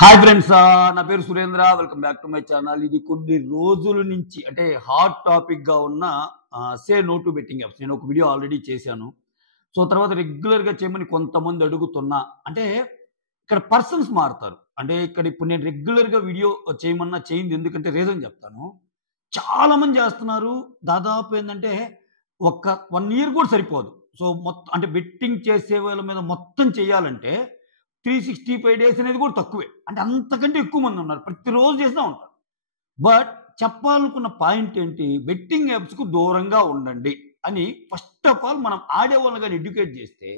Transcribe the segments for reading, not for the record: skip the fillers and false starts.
Hi friends, నా పేరు Surendra. Welcome back to my channel. ఇది కొన్ని రోజుల నుంచి అంటే హాట్ టాపిక్ గా ఉన్న say no to betting apps. నేను ఒక వీడియో ఆల్రెడీ చేశాను. సో తర్వాత రెగ్యులర్ గా చేయమని కొంతమంది అడుగుతున్నా. అంటే ఇక్కడ పర్సన్స్ మారుతారు. అంటే ఇక్కడ ఇప్పుడు నేను రెగ్యులర్ గా వీడియో చేయమన్నా చేయింది, ఎందుకంటే రీజన్ చెప్తాను. చాలా మంది చేస్తున్నారు. దాదాపు ఏంటంటే ఒక 1 ఇయర్ కూడా సరిపోదు. సో మొత్తం అంటే బెట్టింగ్ చేసే వాళ్ళ మీద మొత్తం చేయాలంటే 365 డేస్ అనేది కూడా తక్కువే. అంటే అంతకంటే ఎక్కువ మంది ఉన్నారు. ప్రతిరోజు చేస్తూ ఉంటారు. బట్ చెప్పాలనుకున్న పాయింట్ ఏంటి, బెట్టింగ్ యాప్స్కు దూరంగా ఉండండి అని ఫస్ట్ ఆఫ్ ఆల్ మనం ఆడేవాళ్ళని కానీ ఎడ్యుకేట్ చేస్తే,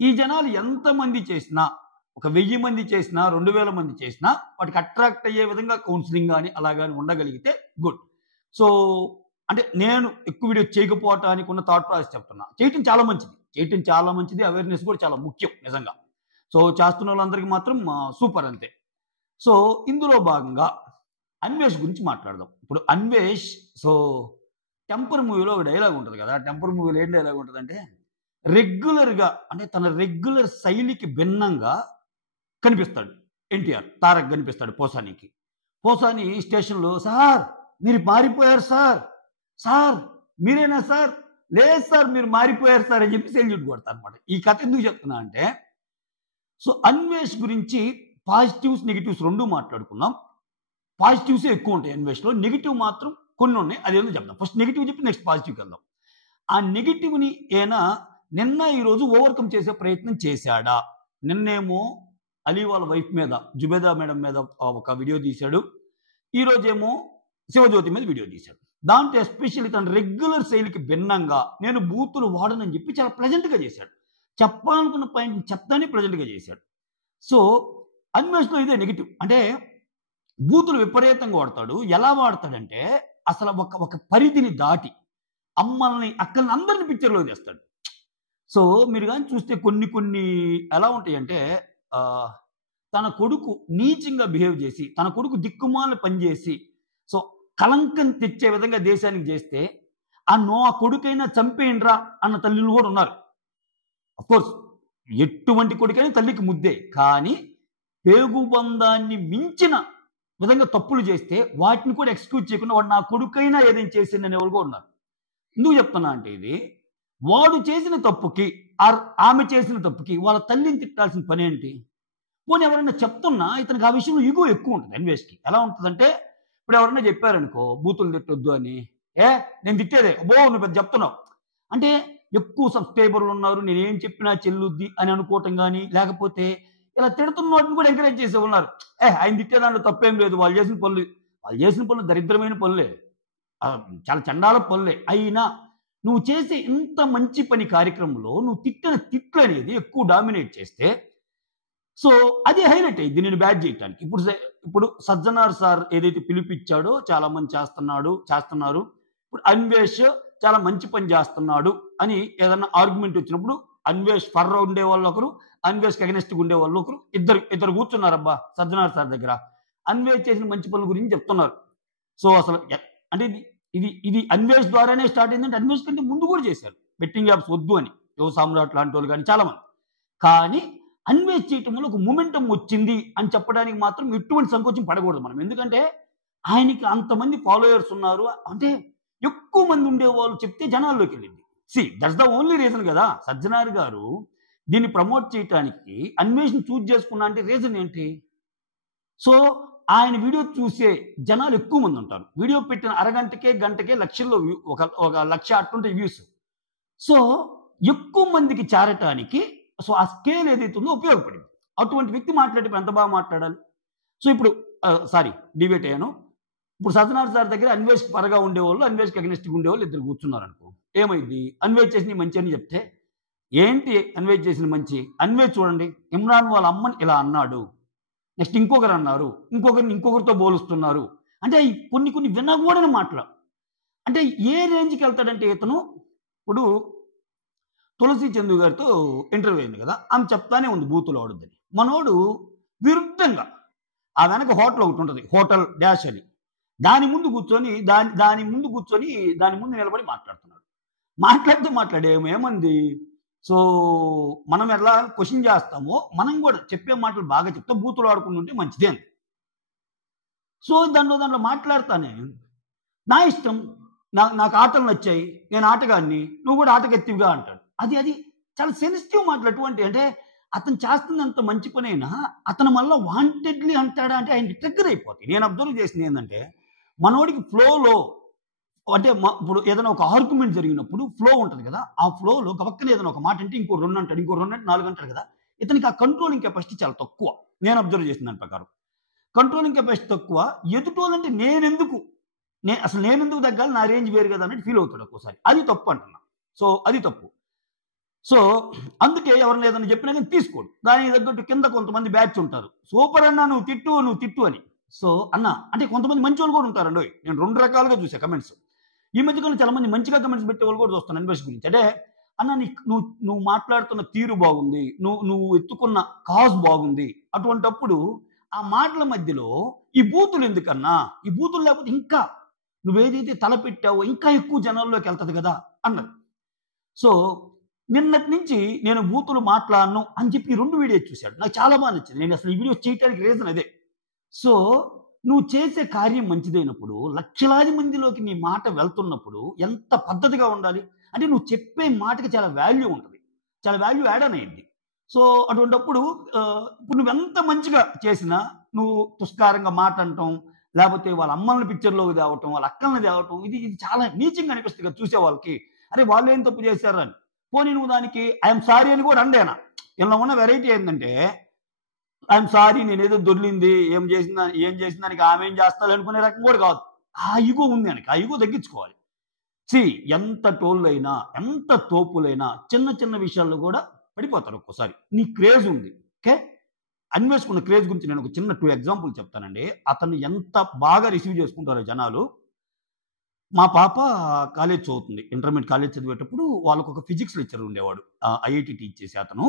ఈ జనాలు ఎంతమంది చేసినా, ఒక 1000 మంది చేసినా, 2000 మంది చేసినా వాటికి అట్రాక్ట్ అయ్యే విధంగా కౌన్సిలింగ్ కానీ అలా కానీ ఉండగలిగితే గుడ్. సో అంటే నేను ఎక్కువ వీడియో చేయకపోవటానికి ఉన్న థాట్ ప్రాసెస్ చెప్తున్నా. చేయటం చాలా మంచిది. అవేర్నెస్ కూడా చాలా ముఖ్యం నిజంగా. సో చేస్తున్న వాళ్ళందరికీ మాత్రం సూపర్ అంతే. సో ఇందులో భాగంగా అన్వేష్ గురించి మాట్లాడదాం. ఇప్పుడు అన్వేష్, సో టెంపర్ మూవీలో ఒక డైలాగ్ ఉంటుంది కదా. టెంపర్ మూవీలో ఏం డైలాగ్ ఉంటుందంటే, రెగ్యులర్గా అంటే తన రెగ్యులర్ శైలికి భిన్నంగా కనిపిస్తాడు ఎన్టీఆర్. తారక్ కనిపిస్తాడు పోసాని స్టేషన్లో, సార్ మీరు మారిపోయారు సార్ మీరేనా సార్, లేదు సార్ మీరు మారిపోయారు సార్ అని చెప్పి సెల్యూట్ కొడతారు అనమాట. ఈ కథ ఎందుకు చెప్తున్నా అంటే, సో అన్వేష్ గురించి పాజిటివ్స్ నెగిటివ్స్ రెండు మాట్లాడుకుందాం. పాజిటివ్స్ ఎక్కువ ఉంటాయి అన్వేష్లో, నెగిటివ్ మాత్రం కొన్ని ఉన్నాయి. అదేందో చెప్దాం. ఫస్ట్ నెగిటివ్ చెప్పి నెక్స్ట్ పాజిటివ్కి వెళ్దాం. ఆ నెగిటివ్ని నిన్న ఈరోజు ఓవర్కమ్ చేసే ప్రయత్నం చేశాడా? నిన్నేమో అలీ వాళ్ళ వైఫ్ మీద, జుబేదా మేడం మీద ఒక వీడియో తీశాడు. ఈరోజేమో శివజ్యోతి మీద వీడియో తీశాడు. దాంట్లో ఎస్పెషల్లీ తన రెగ్యులర్ శైలికి భిన్నంగా నేను బూతులు వాడనని చెప్పి చాలా ప్లెజెంట్గా చేశాడు. చెప్పాలనుకున్న పాయింట్ చెప్తానే ప్రజెంట్గా చేశాడు. సో అన్వేష్లో ఇదే నెగిటివ్. అంటే బూతులు విపరీతంగా వాడతాడు. ఎలా వాడతాడంటే అసలు ఒక పరిధిని దాటి అమ్మల్ని అక్కల్ని అందరిని పిక్చర్లో తెస్తాడు. సో మీరు కానీ చూస్తే కొన్ని ఎలా ఉంటాయంటే, తన కొడుకు నీచంగా బిహేవ్ చేసి, తన కొడుకు దిక్కుమాల పనిచేసి, సో కలంకం తెచ్చే విధంగా దేశానికి చేస్తే ఆ కొడుకైనా చంపేయండ్రా అన్న తల్లులు కూడా ఉన్నారు. అఫ్కోర్స్ ఎటువంటి కొడుకైనా తల్లికి ముద్దే. కానీ పేగుబంధాన్ని మించిన విధంగా తప్పులు చేస్తే వాటిని కూడా ఎక్స్క్యూజ్ చేయకుండా వాడు నా కొడుకైనా ఏదైనా చేసిందని ఎవరు కూడా ఉన్నారు. ఎందుకు చెప్తున్నా అంటే, ఇది వాడు చేసిన తప్పుకి ఆమె చేసిన తప్పుకి వాళ్ళ తల్లిని తిట్టాల్సిన పని ఏంటి? పోనీ ఎవరైనా చెప్తున్నా ఇతనికి ఆ విషయంలో ఇగో ఎక్కువ ఉంటుంది. అన్వేష్కి ఎలా ఉంటుందంటే, ఇప్పుడు ఎవరైనా చెప్పారనుకో బూతులు తిట్టొద్దు అని, నేను తిట్టేదే నువ్వు పెద్ద చెప్తున్నావు అంటే, ఎక్కువ సబ్స్క్రైబర్లు ఉన్నారు, నేనేం చెప్పినా చెల్లుద్ది అని అనుకోవటం కానీ, లేకపోతే ఇలా తిడుతున్న వాటిని కూడా ఎంకరేజ్ చేసే ఉన్నారు. ఆయన తిట్టేదాంట్లో తప్పేం లేదు, వాళ్ళు చేసిన పనులు దరిద్రమైన పనులే, చాలా చండాల పనులే. అయినా నువ్వు చేసే ఇంత మంచి పని కార్యక్రమంలో నువ్వు తిట్టిన తిట్లు అనేది ఎక్కువ డామినేట్ చేస్తే, సో అది హైలైట్ అయ్యింది నేను బ్యాట్ చేయటానికి. ఇప్పుడు సజ్జనార్ సార్ ఏదైతే పిలిపిచ్చాడో చాలా మంది చేస్తున్నారు. ఇప్పుడు అన్వేష్ చాలా మంచి పని చేస్తున్నాడు అని ఏదన్నా ఆర్గ్యుమెంట్ వచ్చినప్పుడు, అన్వేష్ ఫర్ ఉండే వాళ్ళు ఒకరు, అన్వేష్కి అగెనెస్ట్గా ఉండే వాళ్ళు ఒకరు, ఇద్దరు కూర్చున్నారబ్బా సజ్జనార్ సార్ దగ్గర. అన్వేష్ చేసిన మంచి పనుల గురించి చెప్తున్నారు. సో అసలు అంటే ఇది అన్వేష్ ద్వారానే స్టార్ట్ అయిందంటే, అన్వేష్ కంటే ముందు కూడా చేశారు బెట్టింగ్ యాప్స్ వద్దు అని, యువ సామ్రాట్ లాంటి వాళ్ళు కానీ చాలా మంది. కానీ అన్వేష్ చేయటం వల్ల ఒక మొమెంటం వచ్చింది అని చెప్పడానికి మాత్రం ఎటువంటి సంకోచం పడకూడదు మనం. ఎందుకంటే ఆయనకి అంతమంది ఫాలోయర్స్ ఉన్నారు. అంటే ఎక్కువ మంది ఉండేవాళ్ళు చెప్తే జనాల్లోకి వెళ్ళింది. దట్స్ ద ఓన్లీ రీజన్ కదా. సజ్జనార్ గారు దీన్ని ప్రమోట్ చేయడానికి అన్వేషణ చూజ్ చేసుకున్నా అంటే రీజన్ ఏంటి? సో ఆయన వీడియో చూసే జనాలు ఎక్కువ మంది ఉంటారు. వీడియో పెట్టిన గంటకే లక్షల్లో ఒక లక్ష అట్లుంటే వ్యూస్. సో ఎక్కువ మందికి చేరటానికి సో ఆ స్కేల్ ఏదైతే ఉందో ఉపయోగపడింది. అటువంటి వ్యక్తి మాట్లాడేటప్పుడు ఎంత బాగా మాట్లాడాలి. సో ఇప్పుడు డిబేట్ అయ్యాను. ఇప్పుడు సజ్జనార్ సార్ దగ్గర అన్వేష్ పరగా ఉండేవాళ్ళు, అన్వేష్కి అగెనెస్ట్గా ఉండేవాళ్ళు ఇద్దరు కూర్చున్నారు అనుకో, ఏమైంది? అన్వేష్ చేసిన మంచి అని చెప్తే, ఏంటి అన్వేష్ చేసిన మంచి? అన్వేష్ చూడండి, ఇమ్రాన్ వాళ్ళ అమ్మని ఇలా అన్నాడు, నెక్స్ట్ ఇంకొకరు అన్నారు, ఇంకొకరితో పోలుస్తున్నారు. అంటే కొన్ని వినకూడని మాటలు. అంటే ఏ రేంజ్కి వెళ్తాడంటే, ఇతను ఇప్పుడు తులసి చందు గారితో ఇంటర్వ్యూ అయింది కదా, ఆమె చెప్తానే ఉంది బూతులు ఆడుద్దని. మనోడు విరుద్ధంగా ఆ వెనక హోటల్ ఒకటి ఉంటుంది, హోటల్ డాష్ అని, దాని ముందు కూర్చొని దాని ముందు నిలబడి మాట్లాడుతున్నాడు. మాట్లాడితే ఏమంది, సో మనం ఎలా క్వశ్చన్ చేస్తామో మనం కూడా చెప్పే మాటలు బాగా చెప్తే బూతులు ఆడుకుంటుంటే మంచిది అని. సో దాంట్లో మాట్లాడతానే నా ఇష్టం, నాకు ఆటలు నచ్చాయి, నేను ఆటగాడిని, నువ్వు కూడా ఆటగత్తివిగా అంటాడు. అది చాలా సెన్సిటివ్ మాటలు. అటువంటి అంటే అతను చేస్తున్నంత మంచి పనైనా అతను మళ్ళీ వాంటెడ్లీ అంటాడా అంటే ఆయనకి ట్రిగ్గర్ అయిపోతాయి. నేను అబ్జర్వ్ చేసింది ఏంటంటే మనోడికి ఫ్లోలో అంటే ఇప్పుడు ఏదైనా ఒక ఆర్గ్యుమెంట్ జరిగినప్పుడు ఫ్లో ఉంటుంది కదా, ఆ ఫ్లోలో గబక్కన ఏదైనా ఒక మాట అంటే ఇంకో 2 అంటాడు, ఇంకో 2 అంటే 4 అంటాడు కదా. ఇతనికి ఆ కంట్రోలింగ్ కెపాసిటీ చాలా తక్కువ. నేను అబ్జర్వ్ చేసిన దాని ప్రకారం కంట్రోలింగ్ కెపాసిటీ తక్కువ. ఎదుటోళ్ళంటే అసలు నేనెందుకు తగ్గాలి, నా రేంజ్ వేరు కదా అన్నట్టు ఫీల్ అవుతాడు ఒక్కోసారి. అది తప్పు అంటున్నా. సో అది తప్పు. సో అందుకే ఎవరిని ఏదైనా చెప్పినా కానీ తీసుకోడు. దానికి తగ్గట్టు కింద కొంతమంది బ్యాచ్ ఉంటారు, సూపర్ అన్న నువ్వు తిట్టు అని. సో అన్న అంటే కొంతమంది మంచి వాళ్ళు కూడా ఉంటారండి. నేను 2 రకాలుగా చూసా కమెంట్స్. ఈ మధ్యకాలంలో చాలా మంది మంచిగా కమెంట్స్ పెట్టే వాళ్ళు కూడా చూస్తాను అన్వేష్ గురించి. అంటే అన్న నువ్వు మాట్లాడుతున్న తీరు బాగుంది, నువ్వు ఎత్తుకున్న కాజ్ బాగుంది. అటువంటప్పుడు ఆ మాటల మధ్యలో ఈ బూతులు ఎందుకన్నా, ఈ బూతులు లేకపోతే ఇంకా నువ్వేదైతే తలపెట్టావో ఇంకా ఎక్కువ జనాల్లోకి వెళ్తుంది కదా అన్నారు. సో నిన్నటి నుంచి నేను బూతులు మాట్లాడను అని చెప్పి 2 వీడియోస్ చూశాడు. నాకు చాలా బాగా నచ్చింది. నేను అసలు ఈ వీడియోస్ చేయడానికి రీజన్ అదే. సో నువ్వు చేసే కార్యం మంచిదైనప్పుడు, లక్షలాది మందిలోకి నీ మాట వెళ్తున్నప్పుడు ఎంత పద్ధతిగా ఉండాలి అంటే నువ్వు చెప్పే మాటకి చాలా వాల్యూ ఉంటుంది, చాలా వాల్యూ యాడ్ అనేది. సో అటువంటిప్పుడు ఇప్పుడు నువ్వెంత మంచిగా చేసినా నువ్వు తుస్కారంగా మాట అంటాం, లేకపోతే వాళ్ళ అమ్మల్ని పిక్చర్లోకి తేవటం, వాళ్ళ అక్కల్ని తేవటం, ఇది చాలా నీచంగా అనిపిస్తుంది కదా చూసే వాళ్ళకి. అరే వాళ్ళు ఏం తప్పు చేశారు అని. పోనీ నువ్వు దానికి ఐఎమ్ సారీ అని కూడా అండేనా. ఇలా ఉన్న వెరైటీ ఏంటంటే ఐఎమ్ సారీ, నేనేదో దొర్లింది, ఏం చేసిన దానికి ఆమె ఏం చేస్తాను అనుకునే రకం కూడా కాదు. ఆ ఈగో ఉంది ఆయనకి, ఆ ఈగో తగ్గించుకోవాలి. ఎంత టోళ్ళైనా, ఎంత తోపులైనా చిన్న చిన్న విషయాల్లో కూడా పడిపోతారు ఒక్కోసారి. నీ క్రేజ్ ఉంది, ఓకే. అన్వేషకున్న క్రేజ్ గురించి నేను ఒక చిన్న 2 ఎగ్జాంపుల్ చెప్తానండి. అతను ఎంత బాగా రిసీవ్ చేసుకుంటారో జనాలు. మా పాప కాలేజ్ చదువుతుంది, ఇంటర్మీడియట్ కాలేజ్ చదివేటప్పుడు వాళ్ళకు ఒక ఫిజిక్స్ లెక్చర్ ఉండేవాడు, ఐఐటి టీచ్ చేసే అతను.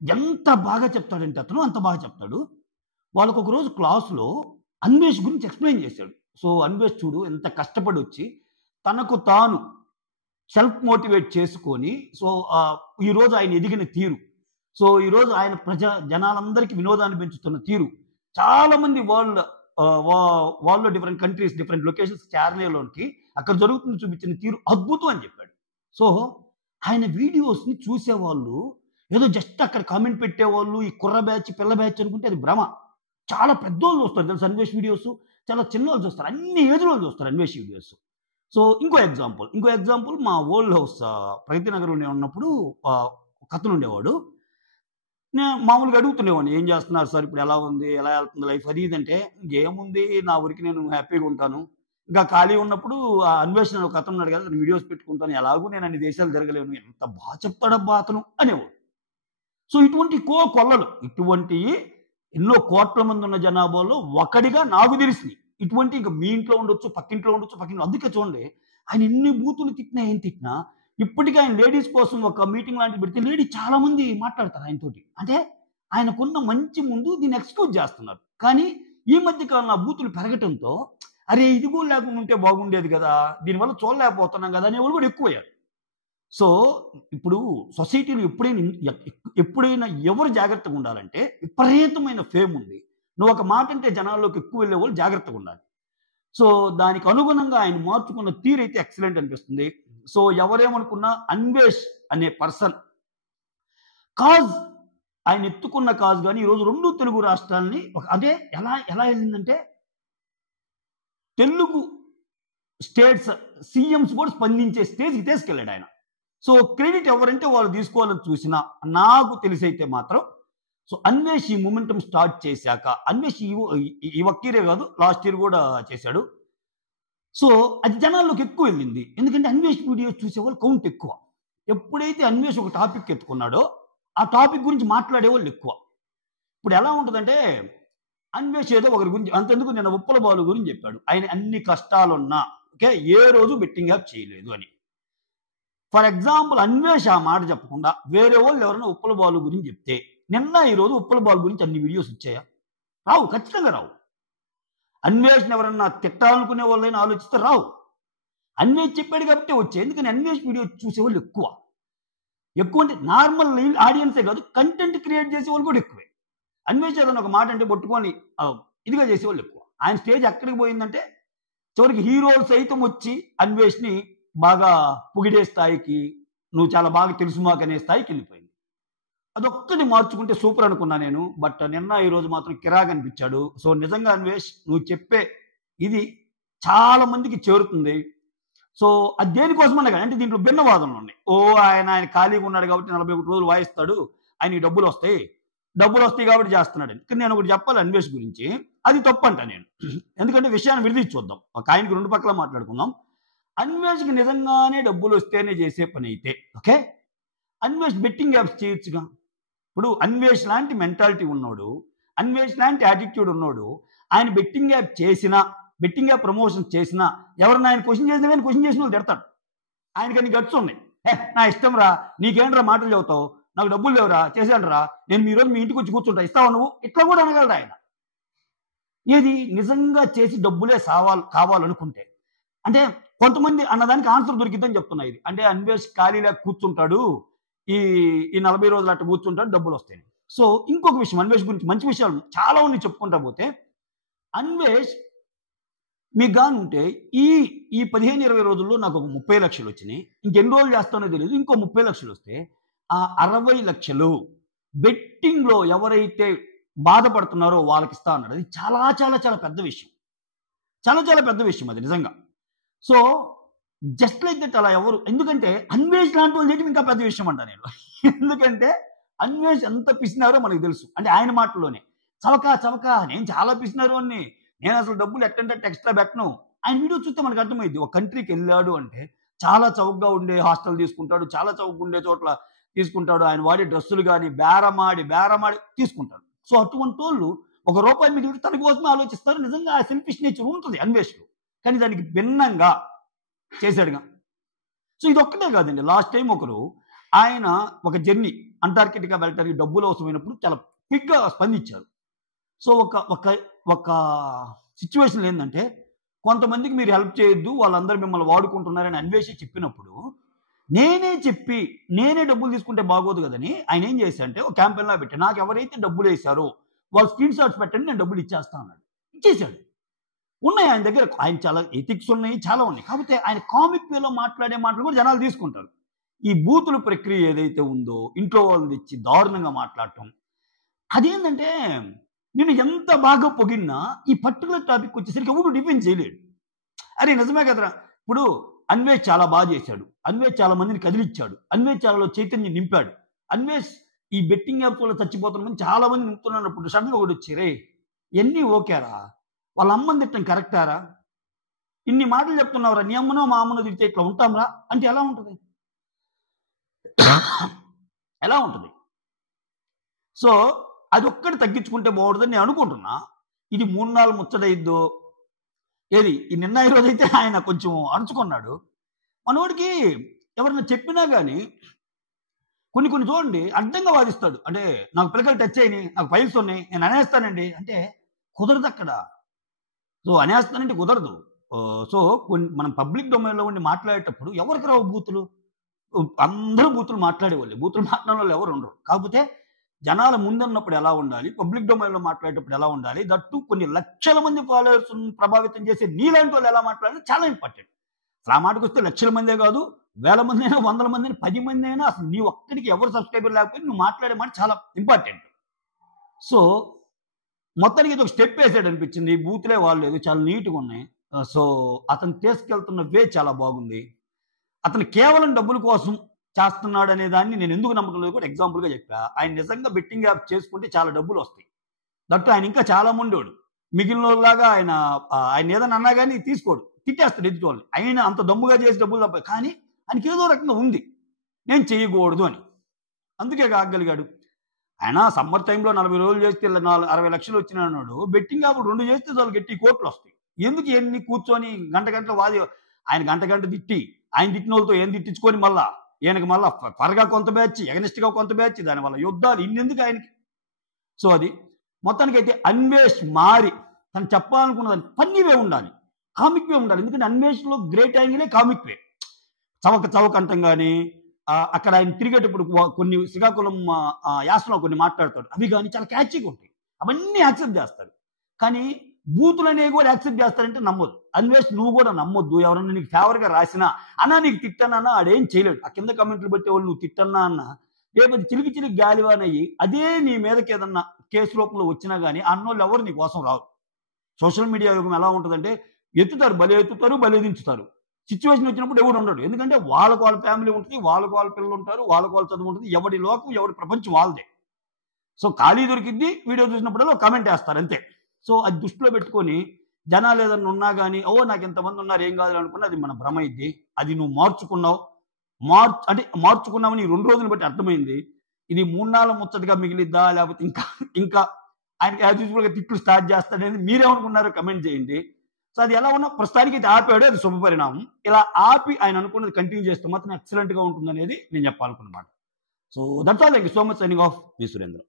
ఎంత బాగా చెప్తాడంటే అతను అంత బాగా చెప్తాడు. వాళ్ళకు ఒక రోజు క్లాసులో అన్వేష్ గురించి ఎక్స్ప్లెయిన్ చేశాడు. సో అన్వేష్ చూడు ఎంత కష్టపడి వచ్చి తనకు తాను సెల్ఫ్ మోటివేట్ చేసుకొని, సో ఈరోజు ఆయన ఎదిగిన తీరు, సో ఈరోజు ఆయన జనాలందరికీ వినోదాన్ని పెంచుతున్న తీరు, చాలామంది వరల్డ్లో డిఫరెంట్ కంట్రీస్, డిఫరెంట్ లొకేషన్స్ చార్నేలోకి అక్కడ జరుగుతుంది చూపించిన తీరు అద్భుతం అని చెప్పాడు. సో ఆయన వీడియోస్ని చూసేవాళ్ళు ఏదో జస్ట్ అక్కడ కామెంట్ పెట్టేవాళ్ళు ఈ కుర్ర బ్యాచ్, పిల్ల బ్యాచ్ అనుకుంటే అది భ్రమ. చాలా పెద్దోళ్ళు చూస్తారు తెలుసు అన్వేష్ వీడియోస్, చాలా చిన్నవాళ్ళు చూస్తారు, అన్ని ఏజ్ వాళ్ళు చూస్తారు అన్వేష్ వీడియోస్. సో ఇంకో ఎగ్జాంపుల్ మా ఓల్డ్ హౌస్ ప్రగతి నగర్లో ఉన్నప్పుడు ఒక అతను ఉండేవాడు. నేను మామూలుగా అడుగుతుండేవాడిని, ఏం చేస్తున్నారు సార్, ఇప్పుడు ఎలా ఉంది, ఎలా వెళ్తుంది లైఫ్, అది ఇదంటే ఇంకేముంది నా ఊరికి నేను హ్యాపీగా ఉంటాను, ఇంకా ఖాళీ ఉన్నప్పుడు అన్వేషణ ఒక అతను ఉన్నాడు కదా, నేను వీడియోస్ పెట్టుకుంటాను, ఎలాగూ నేను అన్ని దేశాలు తిరగలేను, ఎంత బాగా చెప్తాడబ్బా అతను అనేవాడు. సో ఇటువంటి కొల్లలు, ఇటువంటి ఎన్నో కోట్ల మంది ఉన్న జనాభాలో ఒకడిగా నాకు తెలిసింది. ఇటువంటి ఇంకా మీ ఇంట్లో ఉండొచ్చు, పక్కింట్లో ఉండొచ్చు, అందుకే చూడండి ఆయన ఎన్ని బూతులు తిట్టినా ఏం తిట్టినా ఇప్పటికీ ఆయన లేడీస్ కోసం ఒక మీటింగ్ లాంటివి పెడితే లేడీ చాలా మంది మాట్లాడతారు ఆయనతోటి. అంటే ఆయనకున్న మంచి ముందు దీన్ని ఎక్స్క్యూజ్ చేస్తున్నారు. కానీ ఈ మధ్య కాలంలో ఆ బూతులు పెరగటంతో అరే ఇది కూడా లేకుండా ఉంటే బాగుండేది కదా, దీనివల్ల చూడలేకపోతున్నాం కదా అనేవాళ్ళు కూడా ఎక్కువయ్యారు. సో ఇప్పుడు సొసైటీలో ఎప్పుడైనా ఎవరు జాగ్రత్తగా ఉండాలంటే, విపరీతమైన ఫేమ్ ఉంది, నువ్వు ఒక మాట అంటే జనాల్లోకి ఎక్కువ వెళ్ళే వాళ్ళు జాగ్రత్తగా ఉండాలి. సో దానికి అనుగుణంగా ఆయన మార్చుకున్న తీరైతే ఎక్సలెంట్ అనిపిస్తుంది. సో ఎవరేమనుకున్నా అన్వేష్ అనే పర్సన్ ఆయన ఎత్తుకున్న కాజ్ కానీ ఈరోజు 2 తెలుగు రాష్ట్రాలని అదే ఎలా వెళ్ళిందంటే తెలుగు స్టేట్స్ సీఎంస్ కూడా స్పందించే స్టేజ్కి తీసుకెళ్ళాడు ఆయన. సో క్రెడిట్ ఎవరంటే వాళ్ళు తీసుకోవాలని చూసినా నాకు తెలిసైతే మాత్రం సో అన్వేష్ ఈ మూమెంటం స్టార్ట్ చేశాక, అన్వేష్ ఈ ఒక్క ఇయరే కాదు లాస్ట్ ఇయర్ కూడా చేశాడు. సో అది జనాల్లోకి ఎక్కువ వెళ్ళింది, ఎందుకంటే అన్వేష్ వీడియోస్ చూసేవాళ్ళు కౌంట్ ఎక్కువ. ఎప్పుడైతే అన్వేష్ ఒక టాపిక్ ఎత్తుకున్నాడో ఆ టాపిక్ గురించి మాట్లాడేవాళ్ళు ఎక్కువ. ఇప్పుడు ఎలా ఉంటుందంటే అన్వేష్ ఏదో ఒకరి గురించి అంతెందుకు నేను ఉప్పల బాలు గురించి చెప్పాడు, ఆయన అన్ని కష్టాలున్నా ఓకే ఏ రోజు బెట్టింగ్ యాప్ చేయలేదు అని. ఫర్ ఎగ్జాంపుల్ అన్వేష్ ఆ మాట చెప్పకుండా వేరే వాళ్ళు ఎవరైనా ఉప్పల బాలు గురించి చెప్తే నిన్న ఈరోజు ఉప్పల బాలు గురించి అన్ని వీడియోస్ వచ్చాయా? రావు, ఖచ్చితంగా రావు. అన్వేష్ని ఎవరన్నా తిట్టాలనుకునే వాళ్ళైనా ఆలోచిస్తే రావు. అన్వేష్ చెప్పాడు కాబట్టి వచ్చాయి, ఎందుకని అన్వేష్ వీడియో చూసేవాళ్ళు ఎక్కువ. ఎక్కువ అంటే నార్మల్ ఆడియన్సే కాదు, కంటెంట్ క్రియేట్ చేసే వాళ్ళు కూడా ఎక్కువే. అన్వేష్ ఏదైనా ఒక మాట అంటే పట్టుకొని ఇదిగా చేసేవాళ్ళు ఎక్కువ. ఆయన స్టేజ్ ఎక్కడికి పోయిందంటే చివరికి హీరోలు సైతం వచ్చి అన్వేష్ని బాగా పొగిడే స్థాయికి, నువ్వు చాలా బాగా తెలుసు మాకు అనే స్థాయికి వెళ్ళిపోయింది. అదొక్కటి మార్చుకుంటే సూపర్ అనుకున్నా నేను. బట్ నిన్న ఈ రోజు మాత్రం కిరాక్ అనిపించాడు. సో నిజంగా అన్వేష్ నువ్వు చెప్పే ఇది చాలా మందికి చేరుతుంది. సో అది దేనికోసమన్నా కానీ, అంటే దీంట్లో భిన్న వాదనలు ఉన్నాయి. ఆయన ఖాళీగా ఉన్నాడు కాబట్టి 41 రోజులు వాయిస్తాడు, ఆయనకి డబ్బులు వస్తాయి కాబట్టి చేస్తున్నాడు. కానీ నేను ఒకటి చెప్పాలి అన్వేష్ గురించి, అది తప్పు అంట నేను. ఎందుకంటే విషయాన్ని విడదీసి చూద్దాం, ఒక ఆయనకి రెండు పక్కల మాట్లాడుకుందాం. అన్వేష్కి నిజంగానే డబ్బులు వస్తేనే చేసే పని అయితే ఓకే, అన్వేష్ బెట్టింగ్ యాప్స్ చేయొచ్చుగా. ఇప్పుడు అన్వేష్ లాంటి మెంటాలిటీ ఉన్నాడు, అన్వేష్ లాంటి యాటిట్యూడ్ ఉన్నాడు, ఆయన బెట్టింగ్ యాప్ చేసినా, బెట్టింగ్ యాప్ ప్రమోషన్ చేసినా, ఎవరన్నా ఆయన క్వశ్చన్ చేసినా కానీ క్వశ్చన్ చేసిన వాళ్ళు తిడతాడు. ఆయనకి అన్ని గట్స్ ఉన్నాయి. నా ఇష్టం రా, నీకేంట్రా మాటలు చెబుతావు, నాకు డబ్బులు లేవురా, చేశానురా, నేను ఈ రోజు మీ ఇంటికి వచ్చి కూర్చుంటా, ఇస్తావా నువ్వు, ఇట్లా కూడా అనగలడు ఆయన. ఏది నిజంగా చేసి డబ్బులే కావాలనుకుంటే. అంటే కొంతమంది అన్నదానికి ఆన్సర్ దొరికిద్దని చెప్తున్నా ఇది. అంటే అన్వేష్ ఖాళీలా కూర్చుంటాడు, ఈ 40 రోజులు అట్లా కూర్చుంటాడు, డబ్బులు వస్తాయి. సో ఇంకొక విషయం అన్వేష్ గురించి, మంచి విషయాలు చాలా ఉన్నాయి చెప్పుకుంటా పోతే. అన్వేష్ మీకు గానుంటే ఈ 15-20 రోజుల్లో నాకు ఒక 30 లక్షలు వచ్చినాయి, ఇంకెన్ని రోజులు చేస్తానో తెలియదు, ఇంకో 30 లక్షలు వస్తే ఆ 60 లక్షలు బెట్టింగ్లో ఎవరైతే బాధపడుతున్నారో వాళ్ళకి ఇస్తా అన్నాడు. అది చాలా చాలా చాలా పెద్ద విషయం, చాలా చాలా పెద్ద విషయం అది నిజంగా. సో జస్ట్ లైక్ దట్ అలా ఎవరు, ఎందుకంటే అన్వేష్ లాంటి వాళ్ళు చేయడం ఇంకా పెద్ద విషయం అంట నేను. ఎందుకంటే అన్వేష్ ఎంత పిసినారో మనకు తెలుసు. అంటే ఆయన మాటల్లోనే చవక నేను చాలా పిసినారు అని, నేను అసలు డబ్బులు ఎట్టంటే ఎక్స్ట్రా పెట్టను. ఆయన వీడియో చూస్తే మనకు అర్థమైంది. ఒక కంట్రీకి వెళ్ళాడు అంటే చాలా చౌకగా ఉండే హాస్టల్ తీసుకుంటాడు, చాలా చౌకగా ఉండే చోట్ల తీసుకుంటాడు, ఆయన వాడే డ్రెస్సులు కానీ బేరమాడి తీసుకుంటాడు. సో అటువంటి వాళ్ళు ₹1 మిగిలి తన కోసమే ఆలోచిస్తారు. నిజంగా ఆ సెల్ఫిష్ నేచర్ ఉంటుంది అన్వేష్లో, కానీ దానికి భిన్నంగా చేశాడుగా. సో ఇది ఒక్కటే కాదండి, లాస్ట్ టైం ఒకరు ఆయన ఒక జర్నీ అంటార్కిటికా వెళ్ళటానికి డబ్బులు అవసరమైనప్పుడు చాలా క్విక్గా స్పందించారు. సో ఒక సిచ్యువేషన్ ఏంటంటే, కొంతమందికి మీరు హెల్ప్ చేయొద్దు, వాళ్ళందరూ మిమ్మల్ని వాడుకుంటున్నారని అన్వేషి చెప్పినప్పుడు, నేనే డబ్బులు తీసుకుంటే బాగోదు కదని ఆయన ఏం చేశారంటే ఒక క్యాంపెయిన్లో పెట్టి, నాకు ఎవరైతే డబ్బులు వేశారో వాళ్ళు స్క్రీన్ షాట్స్ పెట్టండి, నేను డబ్బులు ఇచ్చేస్తా అన్నాడు. ఇచ్చేసాడు. ఉన్నాయి ఆయన దగ్గర, ఆయన చాలా ఎథిక్స్ ఉన్నాయి, చాలా ఉన్నాయి. కాకపోతే ఆయన కామిక్ వేలో మాట్లాడే మాటలు కూడా జనాలు తీసుకుంటారు. ఈ బూతుల ప్రక్రియ ఏదైతే ఉందో, ఇంట్లో వాళ్ళని తెచ్చి దారుణంగా మాట్లాడటం, అదేంటంటే నేను ఎంత బాగా పొగిడినా ఈ పర్టికులర్ టాపిక్ వచ్చేసరికి ఎవరు డిఫెండ్ చేయలేడు. అరే నిజమే కదరా, ఇప్పుడు అన్వేష్ చాలా బాగా చేశాడు, అన్వేష్ చాలా మందిని కదిలిచ్చాడు, అన్వేష్ చాలా చైతన్యం నింపాడు, అన్వేష్ ఈ బెట్టింగ్ యాప్స్ వల్ల చచ్చిపోతున్న మంది చాలా మంది నింపుతున్నప్పుడు సడన్గా ఒకటి వచ్చి, రే ఎన్ని ఓకేరా, వాళ్ళ అమ్మని తిట్టడం కరెక్టారా, ఇన్ని మాటలు చెప్తున్నావురా, నీ అమ్మనో మా అమ్మనో తిడితే ఇట్లా ఉంటాంరా అంటే ఎలా ఉంటుంది? ఎలా ఉంటుంది? సో అది ఒక్కటి తగ్గించుకుంటే బాగుంటుందని నేను అనుకుంటున్నా. ఇది 3-4 ముచ్చటైద్దో ఏది, ఈ నిన్న ఈ రోజైతే ఆయన కొంచెం అణుచుకున్నాడు. మనోడికి ఎవరన్నా చెప్పినా కానీ కొన్ని చూడండి అడ్డంగా వాదిస్తాడు. అంటే నాకు పిల్లకలు టచ్ అయినాయి, నాకు ఫైల్స్ ఉన్నాయి, నేను అనేస్తానండి అంటే కుదరదు అక్కడ. సో అనేస్తానంటే కుదరదు. సో మనం పబ్లిక్ డొమైన్లో ఉండి మాట్లాడేటప్పుడు ఎవరికి రావు బూతులు, అందరూ బూతులు మాట్లాడేవాళ్ళు, బూతులు మాట్లాడే వాళ్ళు ఎవరు ఉండరు. కాకపోతే జనాల ముందున్నప్పుడు ఎలా ఉండాలి, పబ్లిక్ డొమైన్లో మాట్లాడేటప్పుడు ఎలా ఉండాలి, దట్టు కొన్ని లక్షల మంది ఫాలోవర్స్ ప్రభావితం చేసే నీలాంటి వాళ్ళు ఎలా మాట్లాడాలి చాలా ఇంపార్టెంట్. అసలు ఆ మాటకు వస్తే లక్షల మందే కాదు, 1000 మంది అయినా, 100 మంది అయినా, 10 మంది అయినా, అసలు నీ ఒక్కడికి ఎవరు సబ్స్క్రైబర్ లేకపోతే నువ్వు మాట్లాడే మాట చాలా ఇంపార్టెంట్. సో మొత్తానికి ఇది ఒక స్టెప్ వేసాడు అనిపించింది. బూతులే వాళ్ళు చాలా నీట్గా ఉన్నాయి. సో అతను తీసుకెళ్తున్న వే చాలా బాగుంది. అతను కేవలం డబ్బుల కోసం చేస్తున్నాడు అనే దాన్ని నేను ఎందుకు నమ్మకం లేదు కూడా ఎగ్జాంపుల్గా చెప్పా. ఆయన నిజంగా బెట్టింగ్ యాప్ చేసుకుంటే చాలా డబ్బులు వస్తాయి. దట్టు ఆయన ఇంకా చాలా మండోడు, మిగిలిన వాళ్ళలాగా ఆయన ఏదైనా అన్నా కానీ తీసుకోడు, తిట్టేస్తాడు ఎదుటి వాళ్ళు. ఆయన అంత దమ్ముగా చేసి డబ్బులు తప్ప, కానీ ఆయనకి ఏదో రకంగా ఉంది నేను చేయకూడదు అని, అందుకే కాగలిగాడు. ఆయన సమ్మర్ టైంలో 40 రోజులు చేస్తే 60 లక్షలు వచ్చినాడు. బెట్టింగ్ యాప్ 2 చేస్తే చాలు గట్టి కోట్లు వస్తాయి. ఎందుకు ఎన్ని కూర్చొని గంటలు వాది, ఆయన గంట తిట్టి, ఆయన తిట్టిన వాళ్ళతో ఏం తిట్టించుకొని మళ్ళా ఈయనకి మళ్ళా ఫర్గా కొంత బ్యాచ్, ఎగనిస్ట్గా కొంత బ్యాచ్, దానివల్ల యుద్ధాలు ఇన్నెందుకు ఆయనకి. సో అది మొత్తానికైతే అన్వేష్ మారి తను చెప్పాలనుకున్నదాన్ని ఫన్నీ వే ఉండాలి, కామిక్ వే ఉండాలి. ఎందుకంటే అన్వేష్లో గ్రేట్ యాంగిలే కామిక్ వే. చవక అంటం కానీ, అక్కడ ఆయన తిరిగేటప్పుడు కొన్ని శ్రీకాకుళం యాసలో కొన్ని మాట్లాడతాడు. అవి కానీ చాలా క్యాచీగా ఉంటాయి. అవన్నీ యాక్సెప్ట్ చేస్తారు. కానీ బూతులు అనేవి కూడా యాక్సెప్ట్ చేస్తారంటే నమ్మొద్దు. అన్వేష్ నువ్వు కూడా నమ్మొద్దు. ఎవరన్నా నీకు ఫేవర్గా రాసినా అన్నా నీకు తిట్టన్నా ఆడేం చేయలేడు. ఆ కింద కమెంట్లు పెట్టే వాళ్ళు నువ్వు తిట్టన్నా అన్నా రేపు చిలికి చిలికి గాలివానయ్యి అదే నీ మీదకి ఏదన్నా కేసు రూపంలో వచ్చినా కానీ అన్నోళ్ళు ఎవరు నీ కోసం రావు. సోషల్ మీడియా యుగం ఎలా ఉంటుందంటే ఎత్తుతారు, బలి దించుతారు. సిచ్యువేషన్ వచ్చినప్పుడు ఎవరు ఉండడు. ఎందుకంటే వాళ్ళకు వాళ్ళ ఫ్యామిలీ ఉంటుంది, వాళ్ళకు వాళ్ళ పిల్లలు ఉంటారు, వాళ్ళకు వాళ్ళ చదువు ఉంటుంది. ఎవడి లోకం ఎవడి ప్రపంచం వాళ్ళదే. సో ఖాళీ దొరికిద్ది, వీడియో చూసినప్పుడల్లా కామెంట్ వేస్తారు అంతే. సో అది దృష్టిలో పెట్టుకొని జనాలు ఏదన్నా ఉన్నా కానీ నాకు ఎంతమంది ఉన్నారు ఏం కాదు అనుకున్నా అది మన భ్రమ ఇద్ది. అది నువ్వు మార్చుకున్నావు. మార్చుకున్నామని 2 రోజులు బట్టి అర్థమైంది. ఇది 3 ముచ్చటగా మిగిలిద్దా లేకపోతే ఇంకా ఆయనకి యాజ్ యూజువల్గా తిట్లు స్టార్ట్ చేస్తాడనేది మీరేమనుకున్నారో కమెంట్ చేయండి. సో అది ఎలా ఉన్నా ప్రస్తుతానికి అయితే ఆపాడు, అది శుభపరిణామం. ఇలా ఆపి ఆయన అనుకున్నది కంటిన్యూ చేస్తే మాత్రం ఎక్సలెంట్గా ఉంటుందనేది నేను చెప్పాలనుకున్నమాట. So that's all. Thank you so much. Signing off. మీ సురేంద్ర.